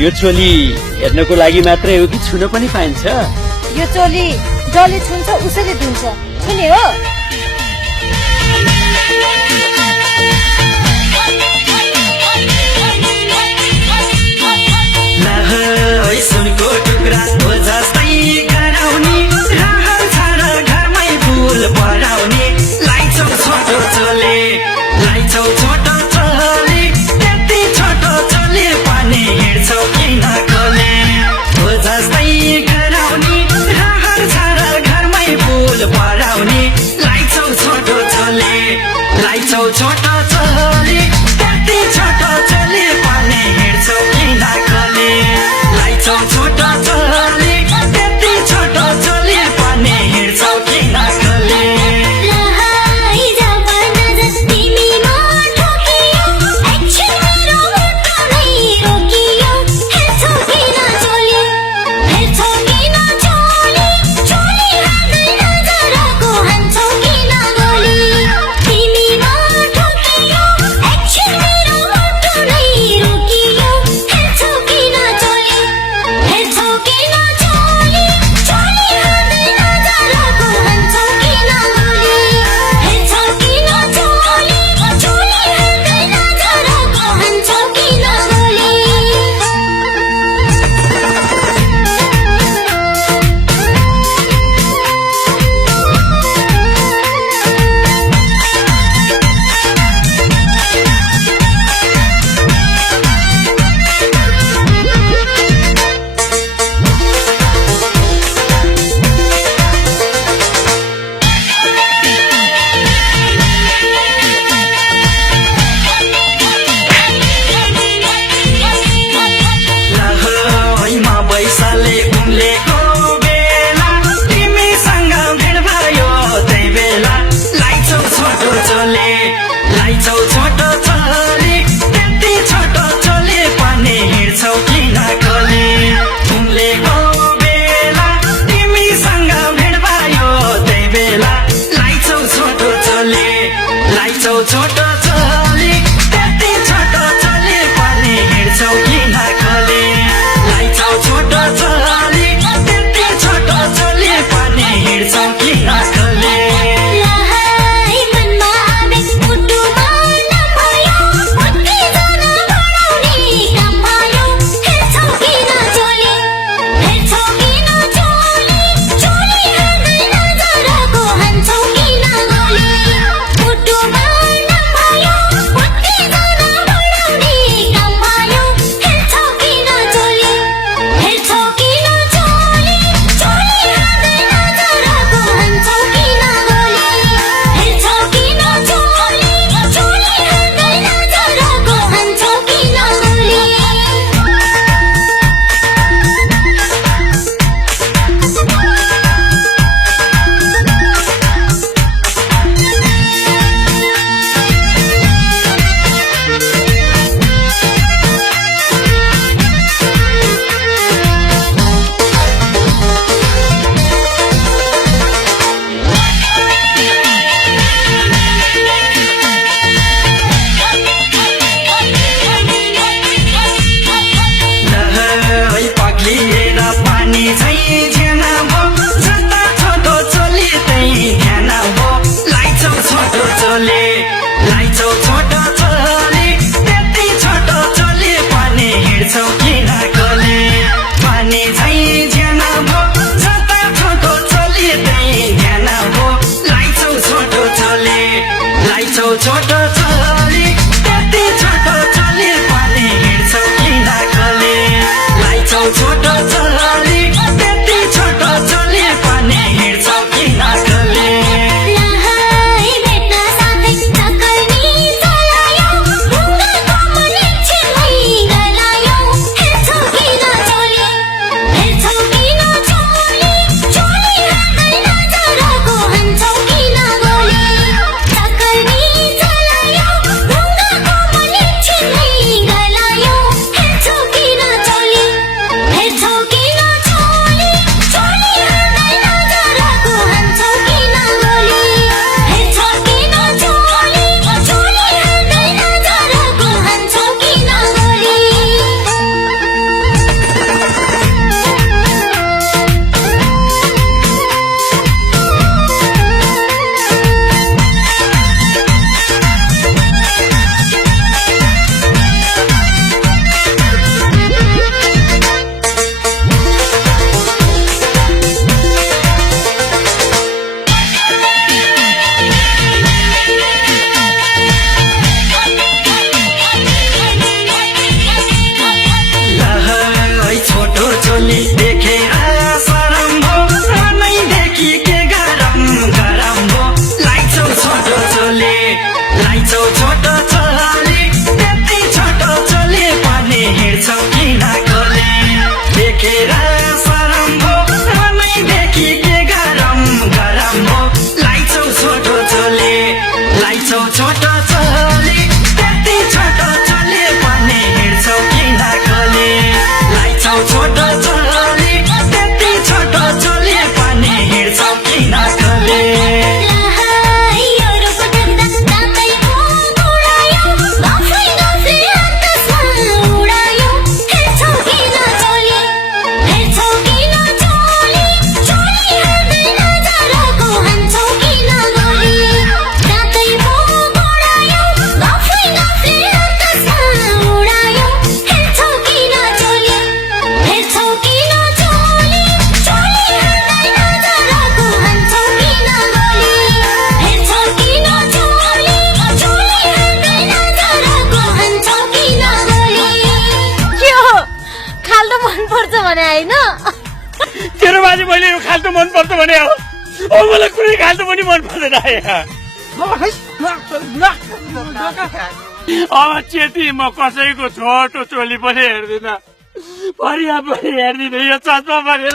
यो चोली हेर्नको लागि मात्रै हो कि छुन पनि पाइन्छ? यो चोली जसले छुन्छ उसैले दिन्छ, छुने हो? सुनको टुक्रा हो जस्तै गराउने, रहर छाड घरमै फुल पराउने। लाइछौ छोटो चोले, लाइछौ छोटो चोले, त्यति छोटो चोले पनि हिँड्छौ किन खोले? हो जस्तै गराउने, रहर छाड घरमै फुल पराउने। लाइछौ छोटो चोले, लाइछौ भने होइन तेरो बाजे मैले यो खाल्टो मन पर्छ भने हो मलाई कुनै खाल्टो पनि मन पर्दैन अब चेती म कसैको छोटो चोली पनि हेर्दिन परिया पनि हेर्दिन यो चस्मा पनि